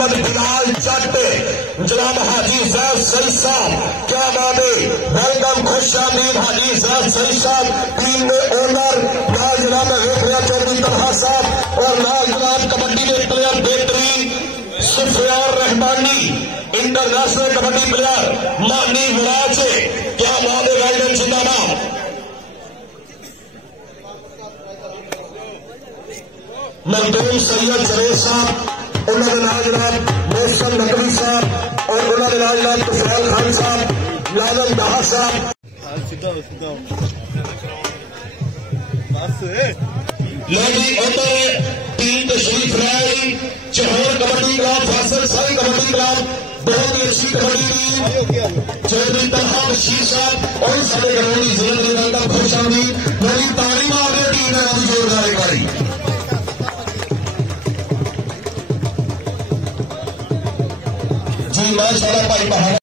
मोहम्मद बिलाल जट, जनाब हाजी जैद सईद साहब, क्या बात है, वेलकम, खुश आमदीद हाजी जैद सईद साहब, टीम में ओनर, नाल जनाब वेखरिया चौधरी तलहा साहब और नाल जनाब कबड्डी के प्लेयर बेहतरीन सुफियान रहमानी, इंटरनेशनल कबड्डी प्लेयर मानी विराज, क्या बात है, गाइडेंस जिंदाबाद। मखदूम सैयद जवेद साहब, उन्होंने नाल जनाब मौसम नकवी साहब और उन्होंने नाल जनाब तुफैल खान साहब, लाजम दहा साहब। लोगी उधर टीम तशरीफ लाई, चौहर कबड्डी क्लब, फैसल सारी कबड्डी क्लब, बहुत ही अच्छी कबड्डी टीम, चौधरी तलहा बशीर साहब और सारे ग्राउंड की जिले में वेलकम, खुश आमदीद। मेरी तारीफ आ गई टीम है जोरदार एक बारी। जी माशाअल्लाह भाई बहार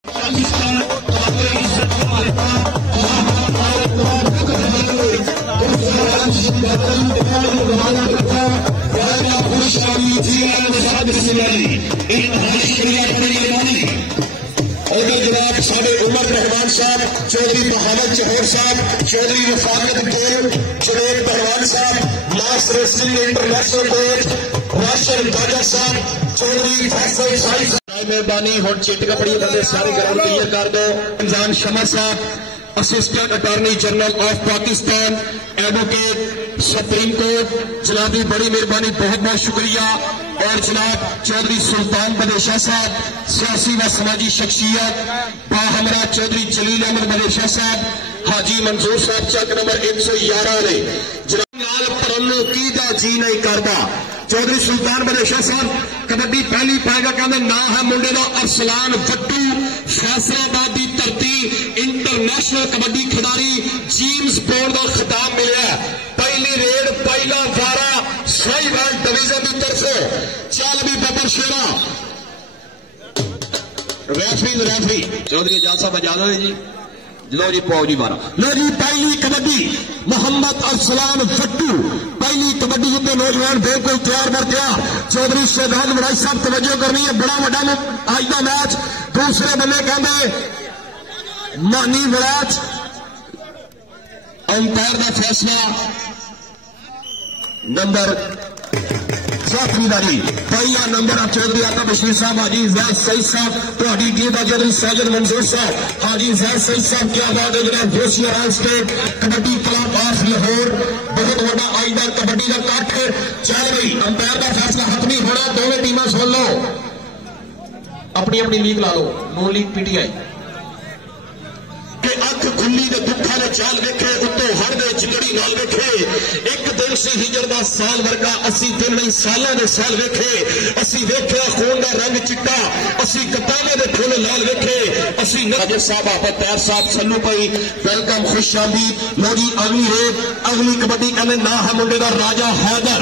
उधर जनाब साढ़े उमर रहमान साहब, चौधरी मोहम्मद जहूर साहब, चौधरी रफाकत गिल, जुनेद पहलवान साहब, मास रेसलिंग इंटरनेशनल कोच राशन गाजर साहब, चौधरी फैसल साहिब, मेहरबानी हो चिट कपड़ी बंदे सारे ग्राउंड क्लियर कर दो। रमजान शमा साहब, assistant attorney general of Pakistan, advocate supreme court, जनाब की बड़ी मेहरबानी, बहुत बहुत शुक्रिया। और जनाब चौधरी सुल्तान बदेशा साहब, सियासी व समाजी शख्सियत, बाहमरा चौधरी जलील अहमद बदेशा साहब, हाजी मंजूर साहब चक नंबर 111 ने जनाब परनो की दा जी नहीं करता। चौधरी सुल्तान बदेशा साहब कबड्डी पहली पाएगा, कहते ना है मुंडे का अरसलान वट्टू, फैसलाबाद की धरती, इंटरनेशनल कबड्डी खिडारी, जीम्स बोर्ड का खिताब मिले, पहली रेड पहला वारा साहिवाल डिवीजन की तरफों। चल भी बबर शेरा रेफरी चौधरी एजाज साहब आजाद है जी। लो जी पाओ जी बारा, लो जी पहली कबड्डी मोहम्मद अरसलान वट्टू, पहली कबड्डी जितने नौजवान बिल्कुल तैयार बर तैयार। चौधरी शहजाद बड़ाई साहब तवज्जो करनी है, बड़ा वड्डा आज का मैच। दूसरे बल्ले कहते मानी विराज, अंपायर का फैसला नंबर पहला नंबर चौधरी आका बशीर साहब, हाजी जैद सईद साहब, थोड़ी गेंद चौधरी साजिद मंसूर साहब, हाजी जैद सईद साहब, क्या बात है जनाब, Josiah Raj state kabaddi club of Lahore, बहुत बड़ा आईदार कबड्डी का कट। चल भाई अंपायर का फैसला हतमी होना, दोनों टीम सुन लो, अपनी अपनी लीग ला लो, नो लीग पीटीआई अख खुली ने दुखा ने चाल वेखे, उत्तों हर दे जिगड़ी नाल वेखे, एक दिन से हिजर का साल वर्गा, 80 दिन नहीं सालों के साल वेखे, असी वेख्या खून का रंग चिट्टा, असी कताने के फुल लाल वेखे, असी नाजिर साहब आपा तैयार साहब सन्नू भाई वेलकम, खुश आमदीद। लोगी अगली रेड अगली कबड्डी कहने ना है मुंडे का राजा हैदर,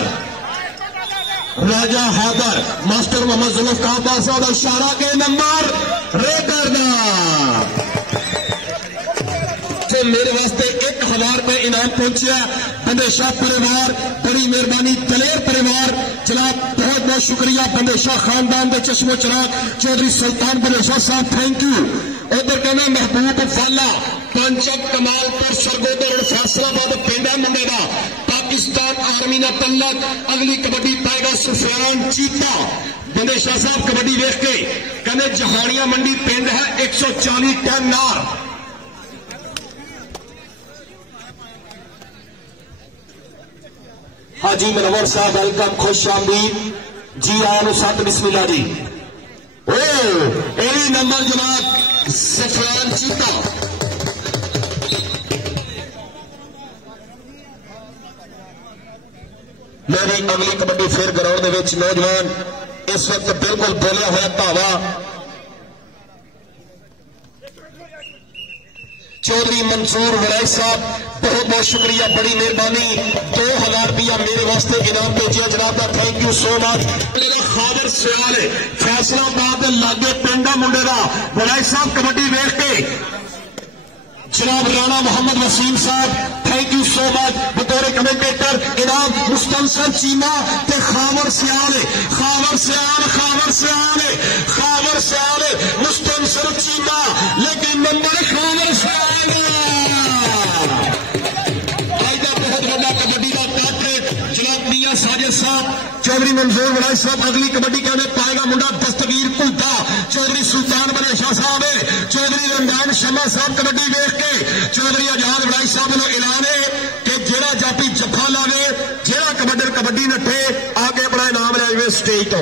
राजा हैदर मास्टर मोहम्मद जुल्फकार साहब का इशारा के नंबर रे करना। मेरे वास्ते 1000 रुपए इनाम पहुंचा, बंदेशाह परिवार बड़ी मेहरबानी, दलेर परिवार जनाब बहुत बहुत शुक्रिया, बंदेशाह खानदान के चश्मो चराग चौधरी सुल्तान बंदेशाह साहब थैंक यू। उधर कहना महबूब फाला पंचक कमालपुर सरगोदर फैसलाबाद पिंड है मुंडे का, पाकिस्तान आर्मी ने तलक। अगली कबड्डी पाएगा सुफियान चीता, बंदेशाह साहब कबड्डी देख के कहने जहानिया मंडी पिंड है 140 टन नार। हाजी मनोवर साहब वेलकम, खुश आमदीद जी, आनो सत बिस्मिल्लाह जी। ओ एली नंबर जनाब सुफियान चीता, मेरी अगली कबड्डी फिर ग्राउंड के नौजवान इस वक्त बिल्कुल बोलिया हुआ धावा चौधरी मंसूर वराई साहब, बहुत बहुत शुक्रिया, बड़ी मेहरबानी, 2000 रुपया मेरे वास्ते इनाम भेजिया जनाब का, थैंक यू सो मच। मेरा खाबर सवाल है फैसलाबाद लागे पिंडा मुंडे का, वराई साहब कबड्डी वेख के जनाब राणा मोहम्मद वसीम साहब थैंक यू सो मच, बतौर कमेंटेटर इनाम मुस्तनसर चीमा ते खावर सियाल मुस्तनसर चीमा, लेकिन नंबर खावर सियाल। बहुत बड़ा कबड्डी का कप जनाब मियां साजिद साहब, चौधरी मंजूर वड़ाई साहब। अगली कबड्डी कहने पाएगा मुंडा दस्तगीर भुट्टा, चौधरी सुल्तान बनेशा साहब है, चौधरी रमजान शर्मा साहब। कबड्डी देख के चौधरी आजाद वड़ाई साहब ने ऐलान है कि जेड़ा जापी जफा लावे, जेड़ा कबड्डर कबड्डी नठे, आगे अपना इनाम ले जाए स्टेज तो।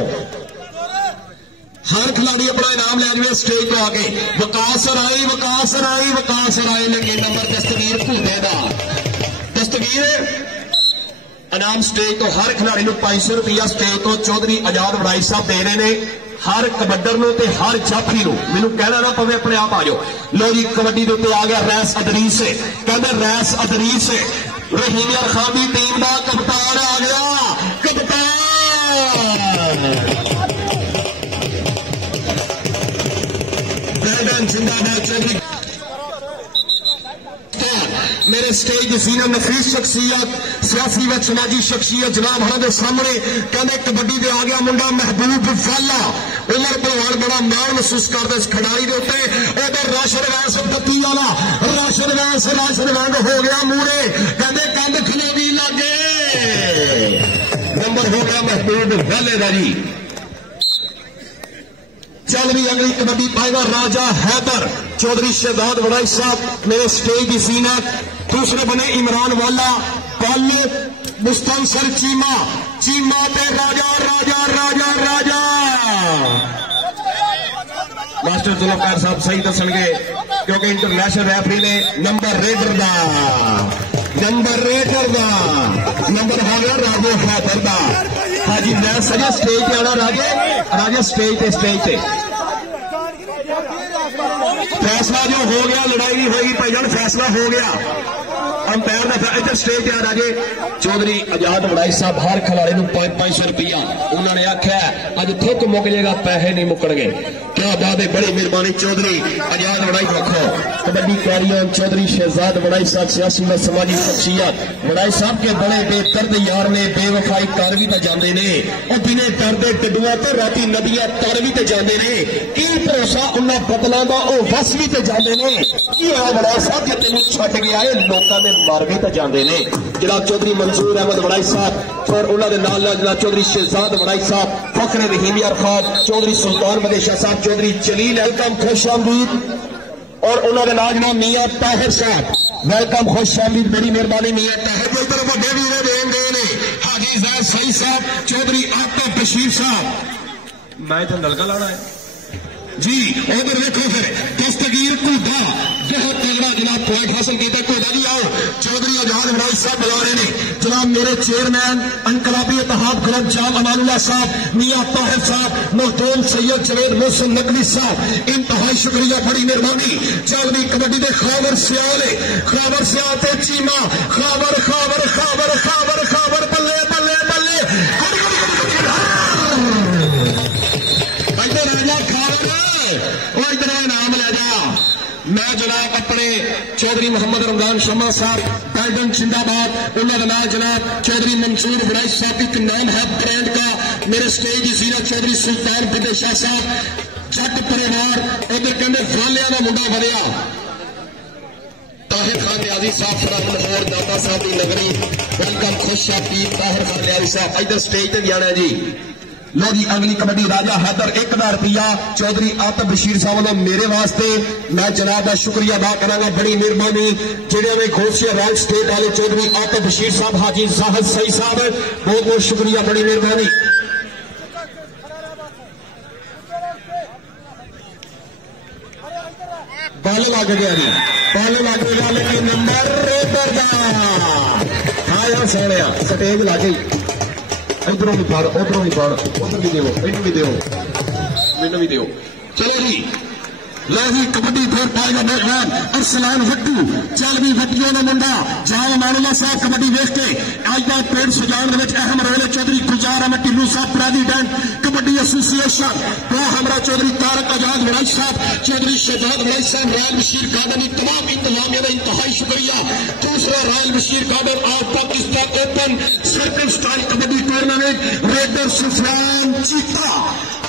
हर खिलाड़ी अपना इनाम ले जाए स्टेज तो आगे। वकास राई, लेकिन नंबर दस्तगीर भुट्टे का। दस्तगीर इनाम स्टेज तो हर खिलाड़ी को 500 रुपया स्टेज तो चौधरी आजाद वड़ाई साहब दे रहे हैं, हर कबड्डर नो ते हर जाफी नो। मैनू कहना ना पवे, अपने आप आ जाओ। लो जी कबड्डी के उत्ते आ गया रैस अदरीस है, कहते रैस अदरीस है, रहीम खान की टीम का कप्तान आ गया। कप्तान जिंदाबाद चौधरी। मेरे स्टेज सीना नफीस शख्सियत, सियासी व समाजी शख्सियत जनाब हमारे सामने कहते कबड्डी दे आ गया मुंडा महबूब वाला। उमर पहलवान बड़ा मान महसूस करता इस खिडारी के उत्ते। उधर राशन वैस बत्ती वाला, राशन वैंग हो गया मूरे, कहते कंध खलोगी लागे। नंबर हो गया महबूब वाले का जी। चल भी अगली कबड्डी पाएगा राजा हैदर, चौधरी शहजाद वड़ाई साहब। मेरे स्टेज की सीना दूसरे बने इमरान वाला, पल मुस्तनसर चीमा ते राजा। मास्टर जुल्फकार साहब सही दसणगे, क्योंकि इंटरनेशनल रेफरी ने नंबर रेडर का नंबर हो गया राजे हैदर का। हाँ जी, मैं सजा स्टेज पे आना राजे स्टेज पे फैसला जो हो गया, लड़ाई नहीं होगी भाईजान, फैसला हो गया। अंपायर का इधर स्टेज पे राजे चौधरी आजाद वड़ाई साहब। हर खिलाड़ी को 500 रुपया उन्होंने आख्या अज थुक मुक जाएगा, पैसे नहीं मुकणगे। क्या बात है, बड़ी मेहरबानी चौधरी आजाद वड़ाई रखो। कबड्डी कैरियन चौधरी शहजाद वड़ाई साहब, सियासी व समाजी शख्सियत वड़ाई साहब के बड़े बेदर्द यार ने, बेवफाई कर भी तो जाते ने, और बिने डरदे टिड्डुआ तो राती नदियां तर भी तो जाते ने। की भरोसा उन्होंने बदलों का, वो वस भी तो जाते ने। की है वड़ाई साहब जो तेन छट गया है, लोगों ने मर भी तो जाते ने। जनाब चौधरी मंसूर अहमद वड़ाई साहब और उन्होंने नाल जनाब चौधरी शहजाद वड़ाई साहब, फखरे रहीम यार खान, चौधरी सुल्तान बदेशा साहब, चौधरी जलील वेलकम खुश आमदीद। और उन्होंने नाल जनाब मियां ताहिर साहब, वेलकम खुश आमदीद। बड़ी मेहरबानी मियां ताहिर। कोई तरफ बड़े भी देन गए ने हाजी जैद सही साहब, चौधरी आतिफ बशीर साहब। मैं तो नलका लाना है जी। उधर देखो फिर दस्तगीर घोड़ा बहुत तगड़ा जनाब पॉइंट हासिल किया। घोड़ा जी आओ, चौधरी आजाद वड़ाई साहब बुला रहे हैं जनाब। मेरे चेयरमैन इनकलाबी इत्तेहाद क्लब जाम अमानुल्लाह साहब, मियां ताहिर साहब, मखदूम सैयद जवेद मोहसिन नकवी साहब, इंतहाई शुक्रिया, बड़ी मेहरबानी। चौधरी कबड्डी के खावर सियाल ते चीमा, खावर बल्ले मैं जनाब अपने चौधरी मोहम्मद रमजान शर्मा साहब, बैल्डन जिंदाबाद। उन्होंने नाम जनाब चौधरी मंसूर वड़ाई साहब, एक नाम है ब्रांड का। मेरे स्टेज की जीरा चौधरी सुल्तान बदेशा साहब, जट परिवार। उधर कहते वालिया का मुंडा बढ़िया ताहिर खान न्याजी साहब, लाहौर दाता साहब की नगरी, वेलकम खुश शकीब ताहिर खान न्याजी साहब। इधर स्टेज तक जाना है जी। लो जी अगली कबड्डी राजा हैदर 1000 रुपया चौधरी आतिफ बशीर साहब वालों मेरे वास्ते। मैं जनाब का शुक्रिया अदा करांगा, बड़ी मेहरबानी। जिन्होंने ने घोषिया राज स्टेट वाले चौधरी आतिफ बशीर साहब, हाजी जाहिद सही साहब, बहुत बहुत शुक्रिया, बड़ी मेहरबानी। बल लग गया जी, बल लग गया, लेकिन नंबर हाँ यार सोने स्टेज लग गई। इधरों भी पढ़, उधरों भी पढ़, उधर भी दो, इन भी दो, मैनू भी दो। चलो जी लो जी कबड्डी फिर पाएगा नौजवान अरसलान वट्टू चलवी वट्टियों का मुंडा जाम मानुला साहब कबड्डी वेख के अज का पेड़ सजाने में अहम रोल चौधरी गुलजार अहमद टिल्लू साहब प्रेसिडेंट कबड्डी एसोसिएशन प्रो हमरा चौधरी तारक आजाद वड़ाई साहब चौधरी शहजाद वड़ाई साहब रॉयल बशीर गार्डन तमाम इंतजामिया का इंतहाई शुक्रिया। दूसरा royal Bashir garden of Pakistan open circle style kabaddi tournament raider Sufiyan Cheeta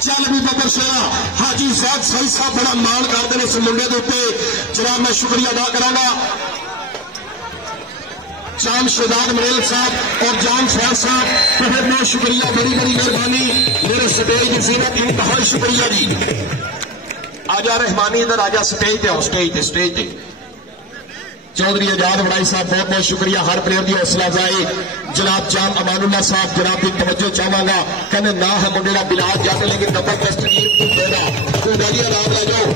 चलवी बबर शेरा हाजी ज़ैद सही साहब बड़ा मान करते हैं इस मुंडे के उत्ते जनाब मैं शुक्रिया अदा करांगा। जाम शहजाद मरेल साहब और जाम फैज साहब बहुत बहुत शुक्रिया बड़ी बड़ी मेहरबानी मेरे स्टेज की जीनत इंतहाई शुक्रिया जी। आजा रहमानी इधर आजा स्टेज पे स्टेज पे चौधरी आजाद वड़ाई साहब बहुत बहुत शुक्रिया हर प्लेयर की हौसला अफजाई। जनाब जाम अमानुल्लाह साहब जनाब की तवज्जो चाहवागा कहने ना है मुंडे का बिलाल जाते लेकिन नंबर दस्तगीर देगा तो डाली इनाम ले जाओ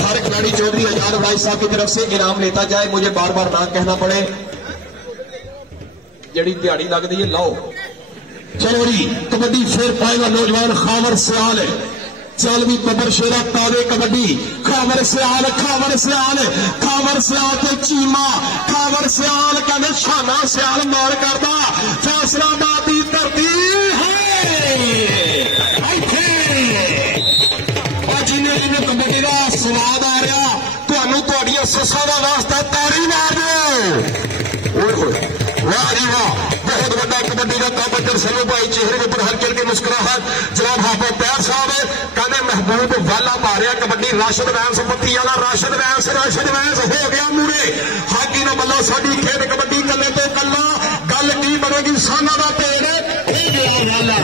हर एक खिलाड़ी चौधरी आजाद वड़ाई साहब की तरफ से इनाम लेता जाए। मुझे बार बार ना कहना पड़े जड़ी दिहाड़ी लगती है लाओ। चलो जी कबड्डी फिर पाएगा नौजवान खावर सियाल है चलवी बबर शेरा तावे कबड्डी खावर सियाल ते चीमा खावर सियाल कहने शाना सियाल मार करदा फैसलाबाद की धरती जिन्हें जिन्हें कबड्डी का स्वाद आ रहा तुहाडियां सस्सां दा वास्ता तारी मार दो वाह जी वाह बहुत बड़ा कबड्डी का काबा सलो भाई चेहरे के ऊपर हल्की हल्की मुस्कुराहट जनाब हाफिज तैयार साहब कहने महबूब वाला पा रहा कबड्डी राशिद वैंस पत्ती वाला राशिद वैंस हो गया मूरे हाकी ना बल्ला साडी खेड कबड्डी कल्ले तो कल्ला गल की बनेगी साना का पेड़ हो गया वाला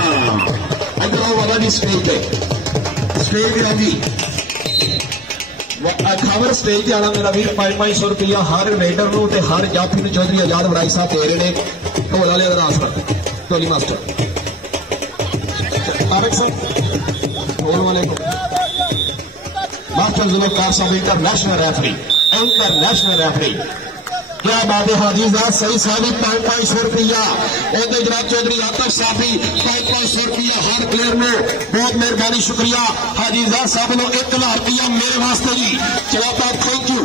इधर आओ वाला जी स्टेज पे आओ जी खबर स्टेज आना मेरा भी 500 रुपया हर रेडर नूं ते हर जाफी नूं चौधरी आजाद वड़ाई साहब दे रहे हैं। ढोल वाले रास्ता ढोली मास्टर तारक साहब ढोल वाले मास्टर जुल्फकार साहब इंटरनेशनल रेफरी क्या बात है हाजी ज़ाद सही साहब 500 रुपया उधर जनाब चौधरी आतिफ साहब भी 500 रुपया हर प्लेयर में बहुत मेहरबानी शुक्रिया। हाजी ज़ाद साहब ने 1,00,000 रुपया मेरे वास्ते जी चलाता थैंक यू।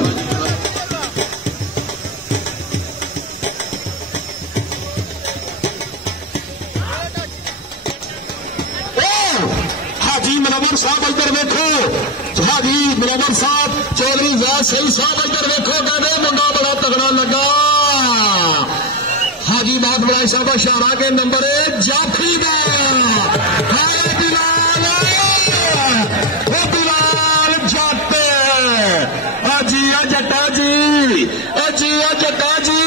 हाजी मुनव्वर साहब इधर देखो हाजी मुनव्वर साहब चौधरी ज़ाद सही साहब इधर देखो कहते मुंडा बड़ा तगड़ा लगा हाजी बात बड़ा साहब इशारा के नंबर जाफरी बिलाल जाते अजिया जट्टा जी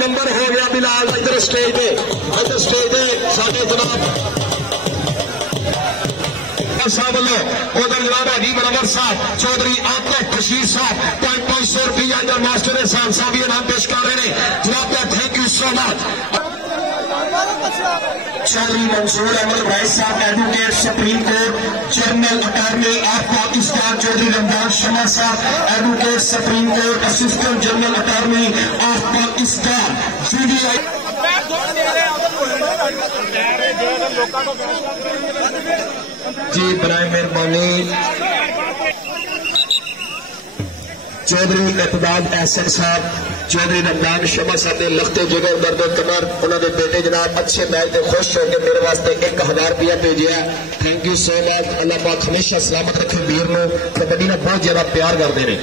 नंबर हो गया बिलाल इधर स्टेज पे साढ़े जनाब साहब उधर जनाब हाजी मुनव्वर साहब चौधरी आतिफ बशीर साहब 500 रुपया इधर मास्टर एहसान साहब ये नाम पेश कर रहे हैं जनाब thank you so much. Chaudhry Mansoor Ahmad भाई साहब advocate supreme court general attorney of Pakistan Chaudhry Ramzan Shama साहब advocate supreme court assistant general attorney of Pakistan CBI ji बराए मेहरबानी चौधरी इकबाल एहसन साहब चौधरी रमजान शमा साहब ने लखते जिगर दर्द कमर उन्होंने बेटे जनाब अच्छे मैच से खुश होकर मेरे वास्ते 1000 रुपया भेजा थैंक यू सो मच। अल्लाह पाक हमेशा सलामत रखे वीर को कबड्डी ने बहुत ज्यादा प्यार करते रहे।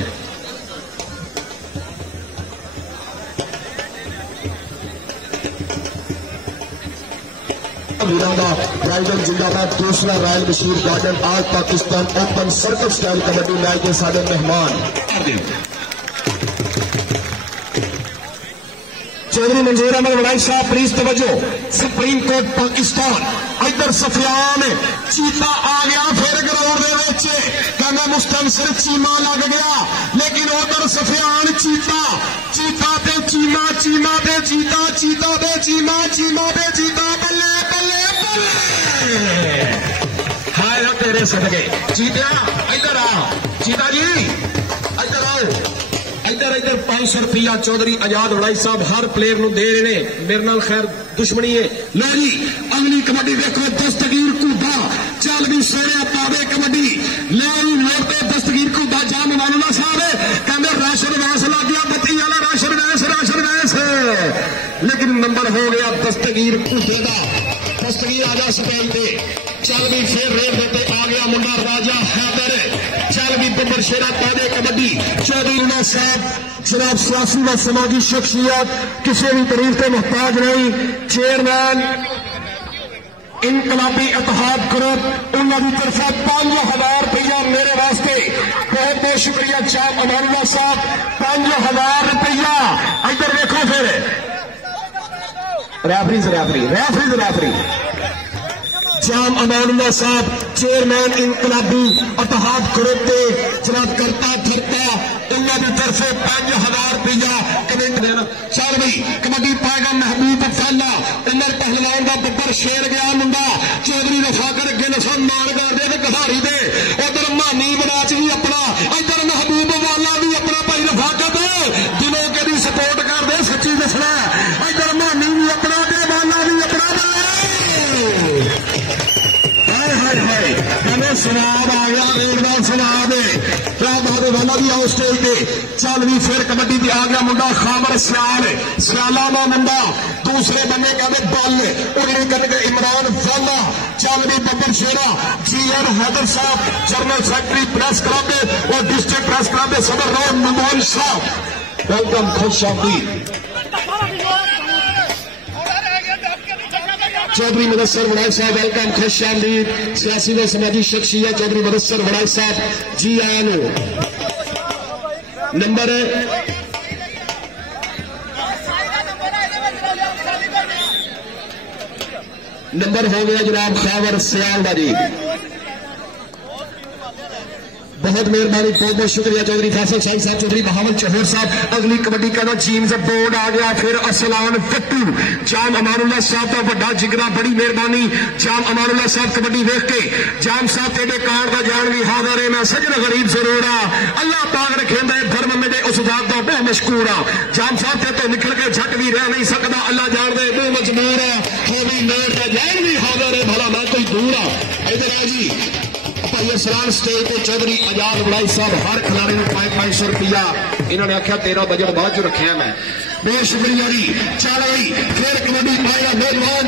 प्राइवेट जिंदाबाद दूसरा रॉयल बशीर गार्डन आज Pakistan open circle style kabaddi match के सारे मेहमान चौधरी मंजूर अहमद वड़ाई साहब प्लीज तवज्जो सुप्रीम कोर्ट पाकिस्तान इधर सफियान चीता आ गया फिर ग्राउंड कहना मुस्तनसिर चीमा लग गया लेकिन उधर सफियान चीता ते चीमा ते चीता ते चीमा ते चीता बल्ले बल्ले बल्ले हाय तेरे सदके चीता इधर आ चीता जी इधर आओ इधर 500 रुपया चौधरी आजाद वड़ाई साहब हर प्लेयर को दे रहे हैं मेरे नाल खैर दुश्मनी है। लो जी अगली कबड्डी देखो दस्तगीर कूदा चल भी सोने पावे कबड्डी ले वोट पे दस्तगीर को जाम मानूला साहब कहते राशन वैस लग गया बत्ती वाला राशन वैस लेकिन नंबर हो गया दस्तगीर घूटे का दस्तगीर आजा स्टाइल पे चल भी फिर रेड देते आ गया मुंडा राजा हैदर चल भी बब्बर शेरा पावे कबड्डी चौधरी उना साहब जनाब सियासी व समाजी शख्सियत किसी भी तारीफ से मुहताज नहीं चेयरमैन इनकलाबी इत्तेहाद ग्रुप उन्होंने तरफा 5000 रुपया मेरे वास्ते बहुत बहुत शुक्रिया जाम अमानुल्लाह साहब 5000 रुपया इधर देखो फिर रेफरी जाम अमानुल्लाह साहब चेयरमैन इनकलाबी इत्तेहाद ग्रुप के जनाब करता धरता उन्होंने तरफे 5000 रुपया कमेंट देना चल भाई कबड्डी पाएगा महबूब फाला उमर पहलवान का बब्बर शेर गया मुंडा चौधरी रफाकर अगे नशा मार कर दे गधारी दे उधर मानी बराच भी अपना इधर महबूब वाला भी अपना भाई रफाकत दिलों के भी सपोर्ट कर दे सच्ची दसना इधर मानी भी अपना दे वाला भी अपना सवाब आ गया रेडवाल सवाब वाला भी आओ स्टेज पे चल भी फिर कबड्डी पे आ गया मुंडा खामर सियाला का मुंडा दूसरे बने कहते बल उड़े करके इमरान वाला चल भी बब्बर शेरा GN हैदर साहब जनरल सेक्रेटरी प्रेस क्लब और डिस्ट्रिक्ट प्रेस क्लब के सदर रोड नमोल साहब वेलकम खुश आमदीद चौधरी मुदस्सर वड़ाई साहब वेलकम खुश आमदीद सियासी व समाजी शख्सियत चौधरी मुदस्सर वड़ाई साहब जी आया नंबर हो गया जनाब खावर सियाल का जी बहुत मेहरबानी बहुत बहुत शुक्रिया चौधरी फैसल शाही साहब चौधरी बहावल चौहर साहब अगली कबड्डी का टीम से बोर्ड आ गया फिर असलान फट्टू जाम अमानुल्लाह साहब का बड़ा जिगरा बड़ी मेहरबानी जाम अमानुल्लाह साहब कबड्डी देख के जाम साहब तेरे कार का जान भी हादर है मैं सजन गरीब जरूर अल्लाह पाक रखेंदा धर्म मेरे उस जात का बहुत मशकूर जाम साहब ते तो निकल के झट भी रह नहीं सकता अल्लाह जान दे बहुत मजबूर है भी मेरे का जान भी हादर है भला मैं कोई दूर इधर आ जी भाई सलाम स्टेज पे चौधरी आजाद वड़ाई साहब हर खिलाड़ी को 500 रुपया इन्होंने आख्या तेरा बजट बाद च रखा मैं बहुत शुक्रिया जी चल भाई फिर कबड्डी पाएगा मेहरबान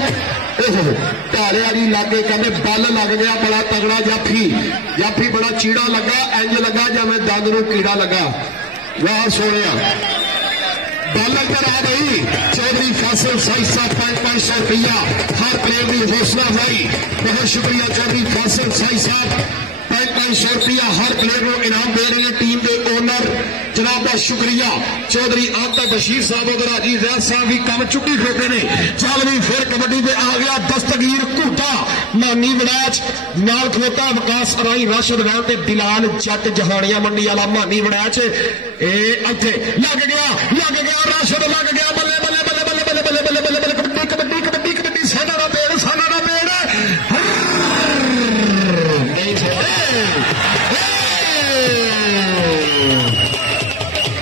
ओहो ढाले वाली लागे कहते बल लग गया बड़ा तगड़ा जाफी बड़ा चीड़ा लगा इंज लगा जिवें दंद नूं कीड़ा लगा वाह सोने बल इधर आ गई चौधरी फैसल साई साहब 500 रुपया हर प्लेयर की हौसला अफजाई बहुत शुक्रिया चौधरी फैसल साई साहब 500 रुपया हर प्लेयर को इनाम दे रहे हैं टीम के ओनर जनाब का शुक्रिया चौधरी आका बशीर साहब उधर अजी जैद साहब भी कम चुकी खड़ोते ने चल भी फिर कबड्डी पे आ गया दस्तगीर घूटा मानी वड़ैच नाल खड़ोता विकास अराई राशिद वैन ते बिलाल जट जहानिया मंडी वाला मानी वड़ैच इत्थे लग गया राशिद लग गया बल्ले बल्ले बल्ले बल्ले बल्ले बल्ले बल्ले बल्ले बल्ले कबड्डी कबड्डी कबड्डी साडा दा पेड़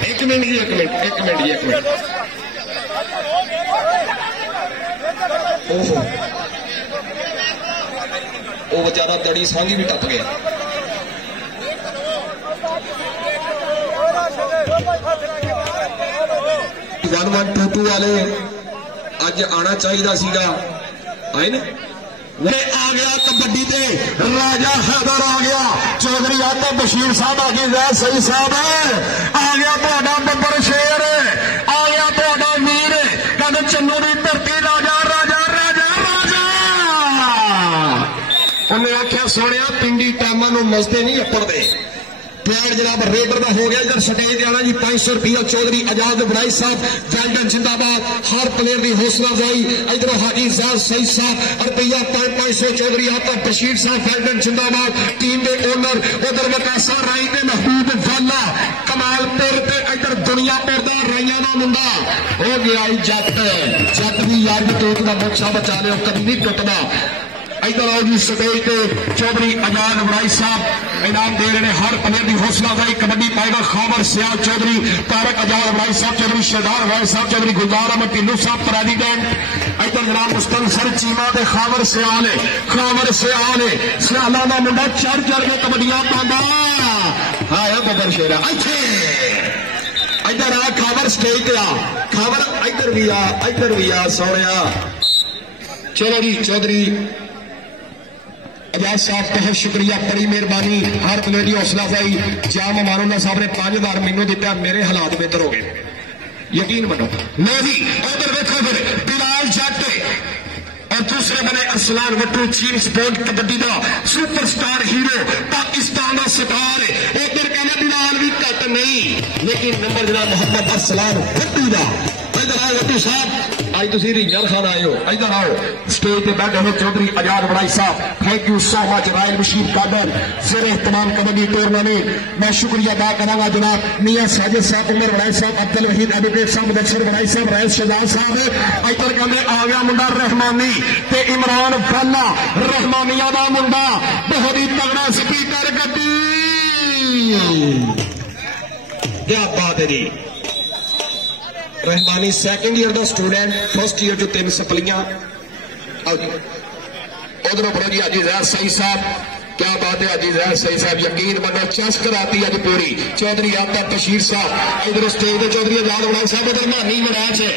एक मिनट वो बेचारा दड़ी सांगी भी टप गया टूटू वाले अज आना चाहिए सीगा आए ना वे आ गया कबड्डी ते राजा हैदर आ गया चौधरी आका बशीर साहब आगे जैद सही साहब आ गया ਤੁਹਾਡਾ ਬੱਬਰ शेर आ गया ਤੁਹਾਡਾ वीर कहते चन्नू की धरती राजा उन्हें आख्या सोने पिंडी टाइमां नूं मसदे नहीं अपड़ते प्यार जनाब रेडर का हो गया इधर सटाई देना जी 500 रुपया चौधरी आजाद वड़ाई साहब वेल्डन जिंदाबाद हर प्लेयर की हौसला अफजाई इधर हाजी जैद सही साहब रुपया 500 चौधरी आका बशीर साहब वेल्डन जिंदाबाद टीम के ओनर उधर वकासा राई ने महबूब वाला कमालपुर इधर दुनियापुर का राइया का मुंडा हो गया जट भी यार भी टोट का मोक्षा बचा लिया कभी नहीं टुटना इधर आओ जी स्टेज पे चौधरी आजाद वड़ाई साहब इनाम दे रहे हैं हर प्लेयर की हौसला अफजाई। कबड्डी पाएगा खावर सियाल चौधरी तारक आजाद वड़ाई साहब चौधरी शहदार वड़ाई साहब चौधरी गुलजार अहमद टिल्लू साहब प्रेसिडेंट। इधर जनाब मुस्तनसर चीमा के खावर सियाल है सियाला का मुंडा चढ़ के कबड्डियां पांदा हाँ बबर शेरा इधर आ खावर स्टेज पे आ खावर इधर भी आ सोनिया। चलो जी चौधरी आजाद साहब बहुत शुक्रिया बड़ी मेहरबानी हर प्लेयर की हौसला अफजाई। जाम मारूला साहब ने 5000 मैनू दिता मेरे हालात बेहतर हो गए यकीन मनो। लो जी उधर देखो फिर बिलाल जट और दूसरे बने अरसलान वट्टू चीन स्पोर्ट कबड्डी का सुपरस्टार हीरो पाकिस्तान का सितार। उधर कहना बिलाल भी घट नहीं लेकिन नंबर जनाब मोहम्मद अरसलान वट्टू का। इधर आओ वट्टू साहब आज तुम रिंजर खान आए हो इधर आओ स्टेज पे बैठे हो चौधरी आजाद वड़ाई साहब thank you so much royal Bashir Qadir फिर तमाम कबड्डी टूर्नामेंट। मैं शुक्रिया अदा करांगा जनाब मियां साजिद साहब उमर वड़ाई साहब अब्दुल वहीद एडवोकेट साहब मुदस्सिर वड़ाई साहब रायल शहजाद साहब। इधर कहते आ गया मुंडा रहमानी ते इमरान वाला रहमानिया का मुंडा बहुत ही तगड़ा स्पीकर गड्डी क्या बात है जी। रहमानी सैकेंड ईयर का स्टूडेंट फर्स्ट ईयर जो 3 सप्लियां उधरों पढ़ो जी हाजी जहर सही साहब क्या बात है हाजी जहर सही साहब यकीन मनो चस कराती अज पूरी। चौधरी आता बशीर साहब इधर स्टेज पे चौधरी आजाद वड़ाई साहब उधर मानी मैच है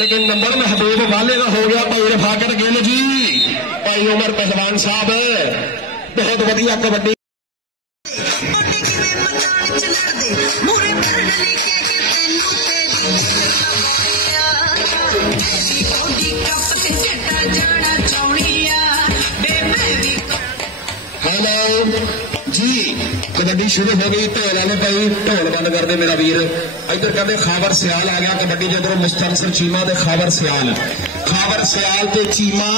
लेकिन नंबर महबूब वाले का हो गया भाई रफाकत गिल जी भाई उमर पहलवान साहब बहुत वधिया कबड्डी जी कबड्डी शुरू हो गई ढोल वाले भाई ढोल बंद कर दे मेरा वीर। इधर कहते खावर सियाल आ गया कबड्डी जो मुस्तनसर चीमा ते खावर सियाल ते चीमा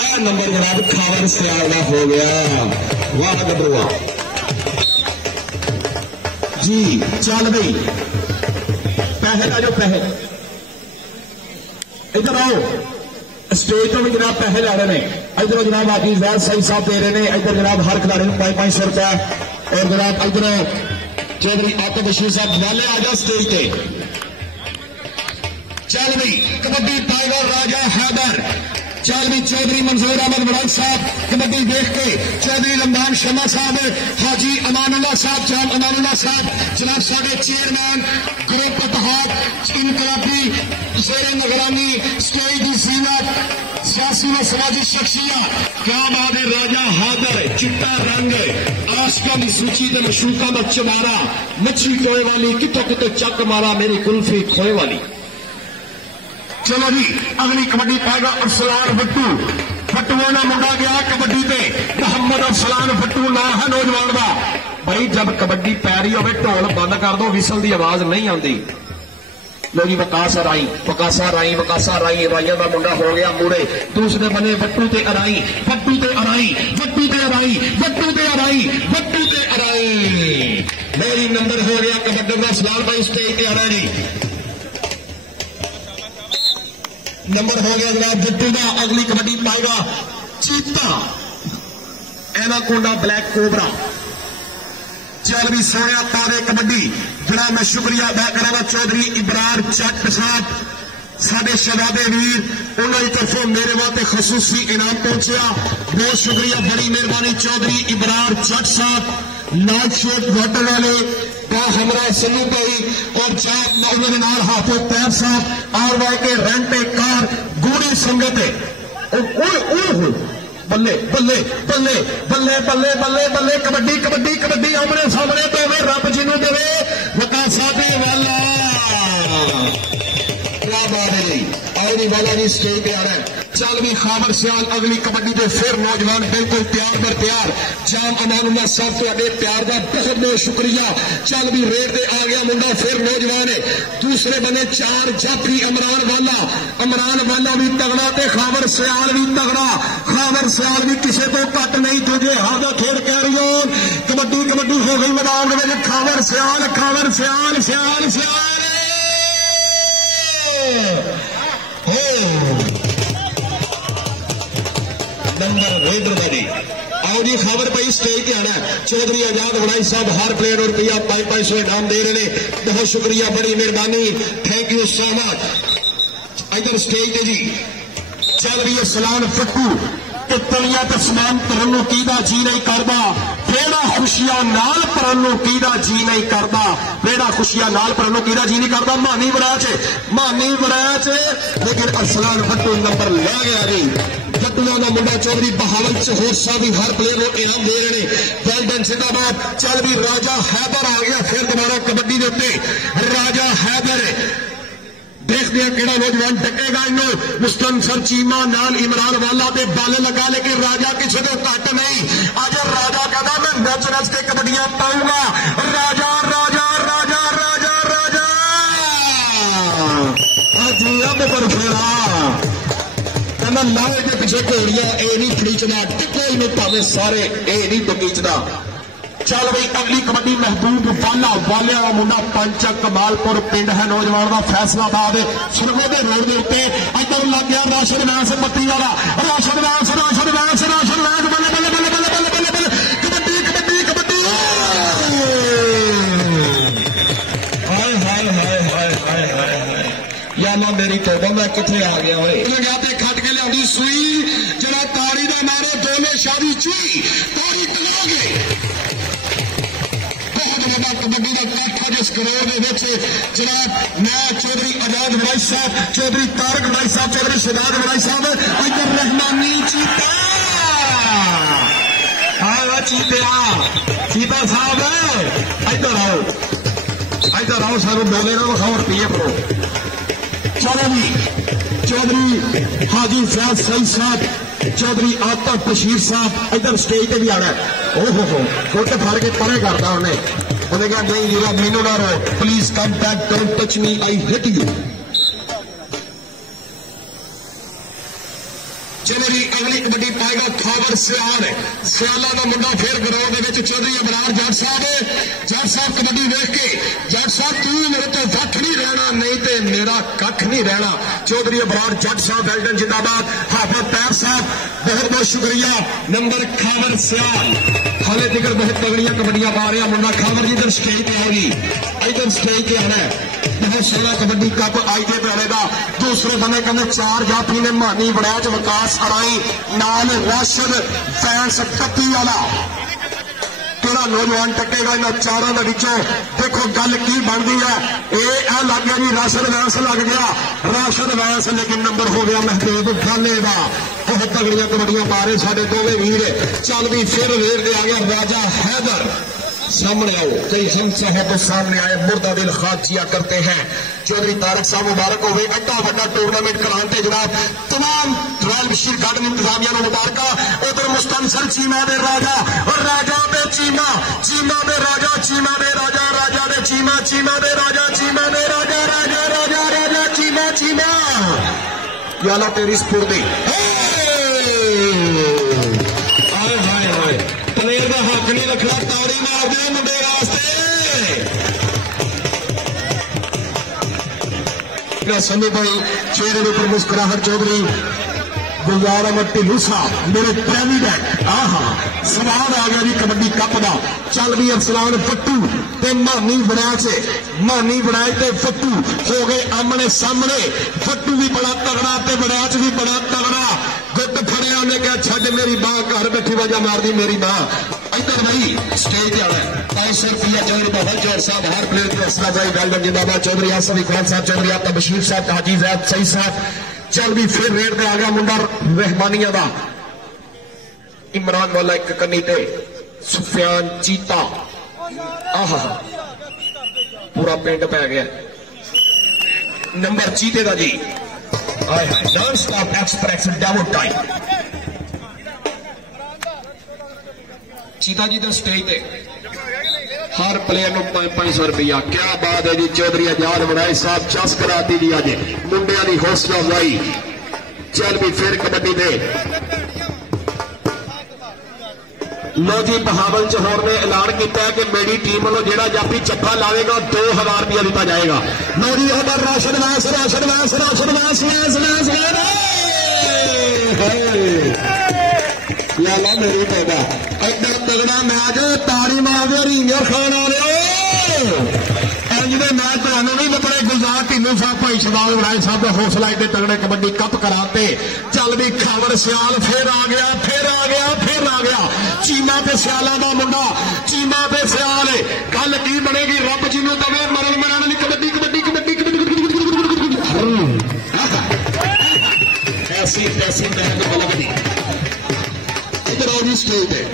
आ नंबर जनाब खावर सियाल का हो गया वाह गबरुआ जी। चल भाई पैसे ला जो पैसे इधर आओ स्टेज तो भी जनाब पैसे ला रहे हैं। इधर जनाब हाजी जैद सही साहब दे रहे हैं। इधर जनाब हर खिलाड़ी को 500 रुपया और जनाब इधर चौधरी आका बशीर साहब वाले आ जाओ स्टेज पे। चल भाई कबड्डी टाइगर राजा हैदर चल भी चौधरी मंजूर अहमद वड़ाई साहब कबड्डी देख के चौधरी रमजान शर्मा साहब हाजी अमानुल्लाह साहब जाम अमानुल्लाह साहब जनाब साढ़े चेयरमैन ग्रुप इत्तेहाद इनकलाबी शेर नगरानी स्टेज की जीनत सियासी व समाजी शख्सियत क्या बात है राजा हैदर चिट्टा रंग आशका की सूची ते मशूका का चमारा मच्छी टोए वाली कितों कितों चक मारा मेरी कुल्फी खोए वाली। चलो जी अगली कबड्डी पाएगा अरसलान भट्टू ना मुंडा गया कबड्डी पे मोहम्मद अरसलान भट्टू ना है नौजवान का। भाई जब कबड्डी पै रही हो ढोल बंद कर दो विसल की आवाज नहीं आती। लो जी वकासा राई राइया का मुंडा हो गया मूड़े दूसरे बने भट्टू ते अराई मेरी नंबर हो गया कबड्डी का सलाल भाई स्टेज पे आ रहा जी नंबर हो गया जनाब भट्टू का। अगली कबड्डी पाएगा चीता एनाकोंडा ब्लैक कोबरा। चल भी सोया पारे कबड्डी जनाब मैं शुक्रिया अदा करा चौधरी इब्रार जट साहब साडे शहजादे वीर उन्होंने तरफों मेरे वास्ते खसूसी इनाम पहुंचा बहुत शुक्रिया बड़ी मेहरबानी चौधरी इब्रार जट साहब नाज शेख वाटर वाले हमरा सन्नू भाई और हाथों पैर साहब आर वाई के रेंट कार गोरी संगत बल्ले बल्ले बल्ले बल्ले बल्ले बल्ले बल्ले कबड्डी कबड्डी कबड्डी आमने सामने देवे रब जिन्हों देवे वकासा दे वाला क्या बात है जी आउरी वाला जी स्टेज पे आ रहा है। चल भी खाबर सियाल अगली कबड्डी के फिर नौजवान बिल्कुल तैयार बर तैयार जाम अमानुल्लाह साहब तुहाडे प्यार का बहुत बहुत शुक्रिया। चल भी रेड दे आ गया मुंडा फिर नौजवान है दूसरे बने 4 जाफरी अमरान वाला भी तगड़ा ते खाबर सियाल भी तगड़ा। खाबर सियाल भी किसी को घट नहीं तुझे हादा खेल कह रही हो कबड्डी कबड्डी हो गई मैदान में खाबर सियाल सियाल सियाल नंबर रेडर का जी। आओ जी खबर पई स्टेज ते आना चौधरी आजाद वड़ाई साहब हर प्लेयर रुपया 500 इनाम दे रहे हैं। बहुत शुक्रिया, बड़ी मेहरबानी, थैंक यू सो मच। इधर स्टेज ते जी चल रही है सलान फट्टू ते तलिया ते समान भरन नूं कीदा जी नहीं करदा, बेड़ा खुशियां नाल भरन नूं कीदा जी नहीं करदा, बेड़ा खुशियां नाल भरन नूं कीदा जी नहीं करदा। मानी बड़ा च लेकिन सलान फट्टू नंबर लै गया जी। फट्टूआ का मुंडा चौधरी बहावल चहोर साहब भी हर प्लेयर को इनाम दे रहे हैं। वेलडन जिंदाबाद। चल भी राजा हैदर आ गया फिर दोबारा कबड्डी के उत्ते। राजा हैदर देखते हैं कि नौजवान टकेगा इनू। मुस्तनसर चीमा नाल इमरान वाला दे बल लगा, लेकिन राजा किसी को घट नहीं। अज राजा कहता मैं नच नच के कबड्डियां पाऊंगा। राजा राजा राजा राजा राजा अज अब पर फेरा लाए के पिछे घोड़ियां ये नहीं खींचना, टिको ही भावे सारे ये नहीं बगीचना। चल बई अगली कबड्डी महबूब वाला वालिया का मुंडा पंच कमालपुर पिंड है नौजवान का फैसलाबाद सरगोदे रोड के उत्ते। इधर लग गया राशन वैंस पत्ती वाला राशन वैंस राशन वैंस राशन वैंस बल्ले बल्ले बल्ले बल्ले बल्ले बल्ले बल्ले कबड्डी कबड्डी कबड्डी। हाय हाय हाय हाय हाय हाय या मां मेरी तौबा मैं किथे आ गया होए। गया ते खट के लिया सुई जरा ताड़ी का मारो दोनों शादी चुई ताड़ी तलोगे। बहुत बड़ा कबड्डी का कट्ठा जिस करोड़ के जनाब मैं चौधरी आजाद वड़ाई साहब, चौधरी तारक वड़ाई साहब, चौधरी शहजाद वड़ाई साहब, इधर रहमानी चीता हाँ चीता चीता साहब इधर आओ सारू बोलेगा खाओ रुपये करो। चलो जी चौधरी हाजी फैज सईद साहब, चौधरी आतफ बशीर साहब इधर स्टेज पे भी आ रहा है। ओहो गुट फड़ के परे करता उन्हें कहा नहीं जीरा मीनू ना रो please come back don't touch me I hit you. चलो जी अगली कबड्डी पाएगा खावर सियाल सियाला का मुंडा फिर ग्राउंड के चौधरी अबरार जट साहब कबड्डी देख के जट साहब तू मेरे तो वक् नहीं रहना नहीं तो मेरा कख नहीं रहना। चौधरी अबरार जट साहब वेल्डन जिंदाबाद। हाफिज पैर साहब बहुत बहुत शुक्रिया। नंबर खावर सियाल हाले तिकर बहुत तगड़िया कबड्डियां पा रहा मुंडा खावर जी। इधर स्टेज पे आओगी इधर स्टेज पे आना है। बहुत सोहना कबड्डी कप आई के पड़ेगा। दूसरे बने कहते चार जाफी ने मानी बड़ैच विकास अराई नाल राशन फैंस पत्ती वाला केड़ा नौजवान टकेगा इन चारों के विचों। देखो गल की बनती है ये लग गया जी राशन वैंस लग गया राशन वैंस लेकिन नंबर हो गया महबूब वाले का। बहुत तगड़िया कबड्डियां पा रहे साढ़े दोवे वीर। चल भी फिर वेर दे आ गया राजा हैदर। सामने आओ कई हम साहब सामने आए मुर्दा दिल खाजिया करते हैं। चौधरी तारक साहब मुबारक हो एड्डा बड़ा टूर्नामेंट कराते जनाब तमाम रॉयल बशीर गार्डन इंतजामिया को मुबारक। उधर मुस्तनसर चीमा दे राजा और राजा दे चीमा चीमा दे राजा चीमा दे राजा राजा दे चीमा चीमा दे राजा चीमा दे राजा राजा राजा राजा चीमा चीमा याला तेरी स्फूर्ति हाय हाय हाय प्लेयर का हक नहीं रखना ताड़ी मार दे मुंडे वास्ते। समी भाई चेहरे पर मुस्कुराहट चौधरी गुलजार अहमद ढिल्लू साहब मेरे प्रेसिडेंट आहा सवाल आ गया जी कबड्डी कप का। चल भी अफसलान फट्टू ते मानी बनाए ते फट्टू हो गए आमने सामने। फट्टू भी बड़ा तगड़ा ते बड़ैच भी बड़ा तगड़ा। गुट फड़िया उन्हें क्या छज मेरी बां घर बैठी वजह मार दी मेरी बां। इधर भाई स्टेज पे आना है 500 रुपया चौधरी बाबा चौर साहब हर प्लेयर को हौसला भाई वेलडन जिंदाबाद। चौधरी आसफ इकबाल साहब, चौधरी आतफ बशीर साहब, हाजी जैद सईद साहब। चल भी फिर रेड पे आ गया मुंडा रहमानिया का इमरान वाला एक कन्नी ते सुफियान चीता आहा पूरा पिंड पै गया। नंबर चीते का जी non stop express demo time. चीता जी तो स्टेज पे हर प्लेयर को 500 रुपया। क्या बात है जी। चौधरी आजाद वड़ाई साहब चस कराती जी अज मुंडिया की हौसला अफजाई। चल भी फिर कबड्डी दे लो जी बहावल चहौर ने ऐलान किया है कि मेरी टीम वालों जेड़ा जाफी चप्पा लावेगा 2000 रुपया दिता जाएगा। लो जी उधर ration vents ration vents ration vans vans vans लाला मेरी तौबा इतना तगड़ा मैच ताड़ी मार रींगर खान वाले इंज दे मैच तुहानू नहीं पता गुलजार ढिल्लों साहब भाई सरदार वड़ाई साहब का हौसला एडे तगड़े कबड्डी कप कराते चल भी खबर सियाल फिर आ गया फिर आ गया फिर आ गया चीमा ते सियाला का मुंडा चीमा ते सियाल गल की बनेगी रब जिन्हों दवे मरण मरण वाली कबड्डी कबड्डी कबड्डी ऐसी ऐसी महंग बलगदी इधर और स्टेज है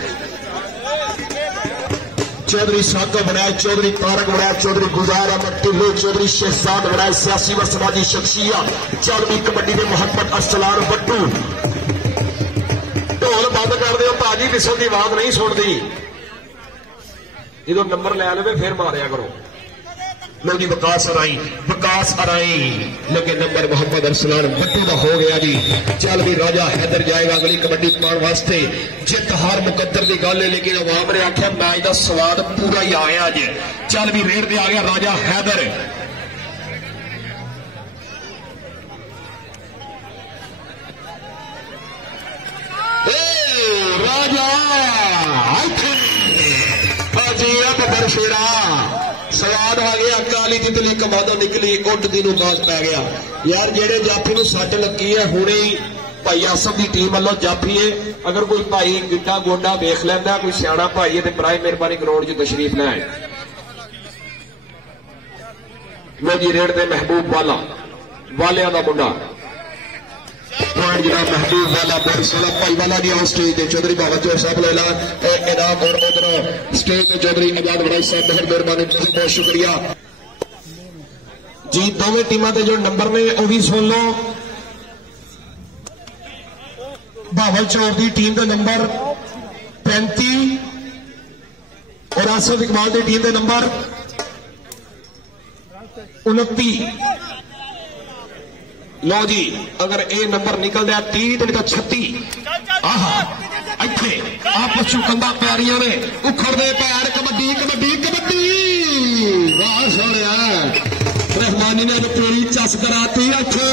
चौधरी साको बनाया चौधरी तारक बनाया चौधरी गुजार अहमद टिल्लो चौधरी शहजाद बनाया सियासी व समाजी शख्सियत चौधरी कबड्डी के मोहम्मद असलार भट्टू ढोल बंद कर दो भाजी विसल की आवाज नहीं सुनती जो नंबर लै ले फिर मारिया करो लो जी विकास अराई लगे नंबर मोहम्मद अरसलान भट्टू का हो गया जी चल भी राजा हैदर जाएगा अगली कबड्डी पाने वास्ते जित हार मुकद्दर की गल है लेकिन अवाम ने आख्या मैच का स्वाद पूरा ही आया अज चल भी रेड पे आ गया राजा हैदर राजा बरशेरा स्वाद आ गया काली तितली कमादा निकली उठ दी बाज पै गया यार जेड़े जाफी नूं सट लगी है हुणे भाई आसम की टीम वालों जाफी है अगर कोई भाई गिड्डा गोडा वेख लैंदा कोई सियाणा भाई है तो बराए मेहरबानी ग्राउंड च तशरीफ लै लो जी रेड दे महबूब वाला वालिया का मुंडा जनाब महबूब वाला बरसला भाई वाला जी आओ स्टेज पे चौधरी बाबा जोर साहब ले ला इनाम और उधर स्टेज पे चौधरी आजाद वड़ाई साहब बहुत मेहरबानी बहुत शुक्रिया जी दोवें टीमां के जो नंबर ने वह भी सुन लो भावल चौर की टीम का नंबर 35 और आसफ इकबाल की टीम का नंबर 29 लो जी अगर ये नंबर निकल गया 30 तो नहीं तो 36 आहा इत्थे आपस च कंधा प्यारियां ने उखड़दे पैर कबड्डी कबड्डी कबड्डी वाह सोहणिया रहमानी ने तो पूरी चस कराती इत्थे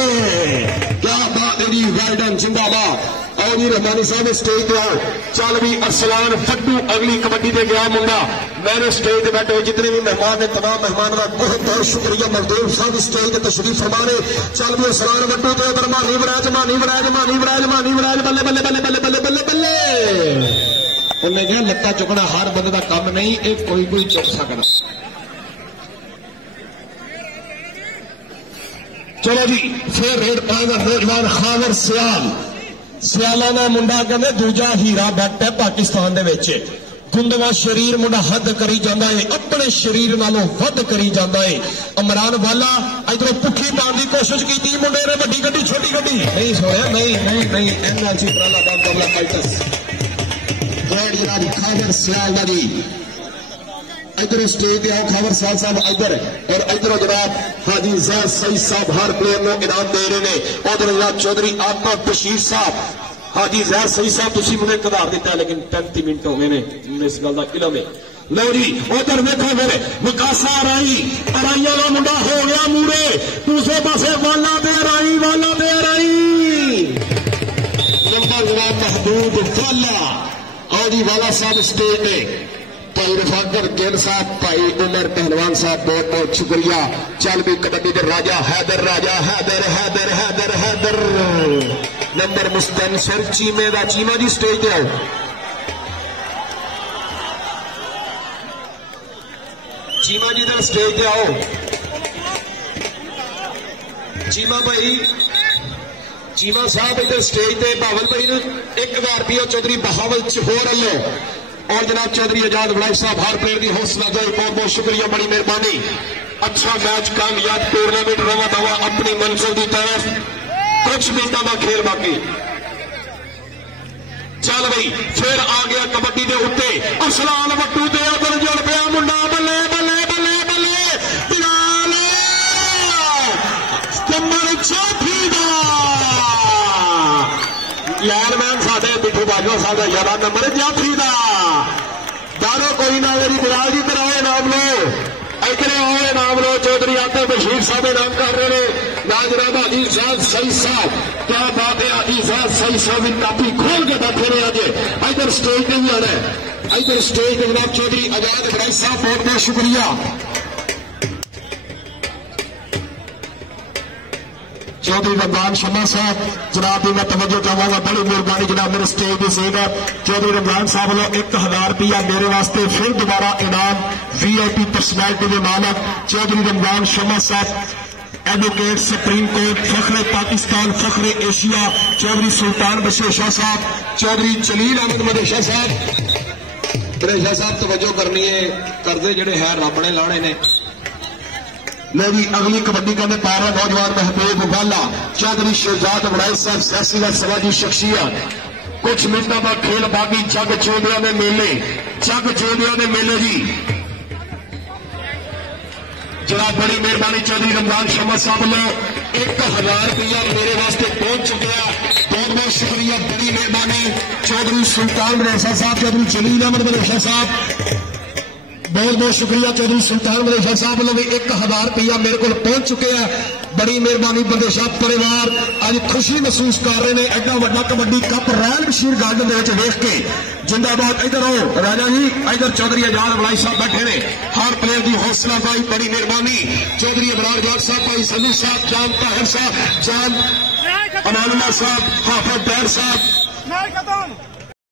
क्या बात है जी गाइडन जिंदाबाद और जी रहमानी साहब स्टेज पे आओ चल भी अरसलान फट्टू अगली कबड्डी पे गया मुंडा मैंने स्टेज पे बैठे जितने भी मेहमान ने तमाम मेहमान का बहुत बहुत शुक्रिया मजदूर साहब स्टेज पे तशरीफ फरमाने चल भी अरसलान फट्टू तो उधर मानी बराज बल्ले बल्ले बल्ले बल्ले बल्ले बल्ले बल्ले उन्हें कहा लत्ता चुकना हर बंदे का काम नहीं ये कोई चुक सकता चलो जी फिर रेड पाएगा नौजवान खावर सियाला का मुंडा कहते दूजा हीरा बैट है पाकिस्तान दे गुंदवा शरीर मुंडा हद करी जाता है अपने शरीर नालों वध करी जाता है इमरान वाला इधरों पुठी पाने की कोशिश की मुंडे ने वड्डी गड्डी छोटी गड्डी नहीं सोया नहीं एनएलसी प्राला बाम कमला फाइटर्स ग्रैंड जनाब खावर सियाल जी इधर स्टेज पे आओ खावर सियाल साहब इधर और इधरों जनाब हाजी जहर सईद साहब हर प्लेयर को इनाम दे रहे हैं उधर जनाब चौधरी आत्मा बशीर साहब हाजी जहर सईद साहब तुम मुझे कधार दिता लेकिन 35 मिनट हो गए ने इस गल का इलम है लो जी उधर देखो मेरे विकासा अराइया का मुंडा हो गया मूरे दूसरे पासे वाला दे अराई नंबर जनाब महबूब वाला और जी वाला साहब स्टेज पे भाई रफाकर गिल साहब भाई उमर पहलवान साहब बहुत बहुत शुक्रिया चल भी कबड्डी के राजा हैदर नंबर मुस्तनसर चीमे का चीमा जी स्टेज पे आओ चीमा जी का स्टेज पे आओ चीमा भाई चीमा साहब इधर स्टेज पे बावल भाई ने 1000 रुपया चौधरी बहावल चहोर लो और जनाब चौधरी आजाद वड़ाई साहब हर प्लेयर की हौसला अफजाई बहुत बहुत शुक्रिया बड़ी मेहरबानी अच्छा मैच कामयाब टूर्नामेंट रवा दवा अपनी मंजिल की तरफ कुछ मिनटों का खेल बाकी चल भाई फिर आ गया कबड्डी के उत्ते अरसलान वट्टू ते उधर जुड़ पिया मुंडा बल्ले बल्ले बल्ले बल्ले बिलाल नंबर 6 लाइनमैन साडे बिठू बाजवा साहब का 11 नंबर जाफरी का दारो कोई ना मेरी बिलाल जी कराओ इनाम लो इतने आओ इनाम लो चौधरी आते बशीर साहब इनाम कर रहे हैं नाजराबा इजाज सही साहब, क्या बात है, इजाज सही साहब काफी खोल के बैठे रहे अजे। इधर स्टेज पे भी आना है, इधर स्टेज पे जनाब चौधरी आजाद बड़ाई साहब, बहुत बहुत शुक्रिया। चौधरी रमजान शर्मा साहब जनाब मैं तवज्जो चाहूंगा, बड़ी मेहरबानी जनाब मेरे स्टेज की सेहत। चौधरी रमजान साहब वालों 1000 रुपया मेरे वास्ते फिर दोबारा इनाम, VIP पर्सनैलिटी के मालक चौधरी रमजान शर्मा साहब, एडवोकेट सुप्रीम कोर्ट, फखरे पाकिस्तान, फखरे एशिया चौधरी सुल्तान बशीर शाह साहब, चौधरी जलील अहमद मदेशा साहब। मदेशा साहब तवज्जो करनी है, कर्जे जड़े है रब ने लाने ने। मेरी अगली कबड्डी करने पा रहा नौजवान महबूब वाला चौधरी शहजाद बड़ाई साहब, सियासी व समाजी शख्सियत। कुछ मिनटों बाद खेल बागी जग जोधिया ने मेले, जग जोधिया ने मेले जी जनाब बड़ी मेहरबानी चौधरी रमजान शर्मा साहब लोग 1000 रुपया मेरे वास्ते पहुंच चुके हैं, बहुत बहुत शुक्रिया, बड़ी मेहरबानी। चौधरी सुल्तान मदेशा साहब, चौधरी जलील अहमद मदेशा साहब, बहुत बहुत शुक्रिया। चौधरी सुल्तान मदेशा साहब वालों भी 1000 रुपया मेरे को पहुंच चुके हैं, बड़ी मेहरबानी। मदेशा परिवार आज खुशी महसूस कर रहे हैं, एडा वड्डा कबड्डी कप रैल बशीर गार्डन देख के जिंदाबाद। इधर आओ राजा जी, इधर चौधरी आजाद बड़ाई साहब बैठे ने, हर प्लेयर की हौसला भाई, बड़ी मेहरबानी। चौधरी अबरार जाट साहब, भाई सलू साहब, जान ताहिर साहब, जान अमानुल्लाह साहब, हाफिज बैर साहब,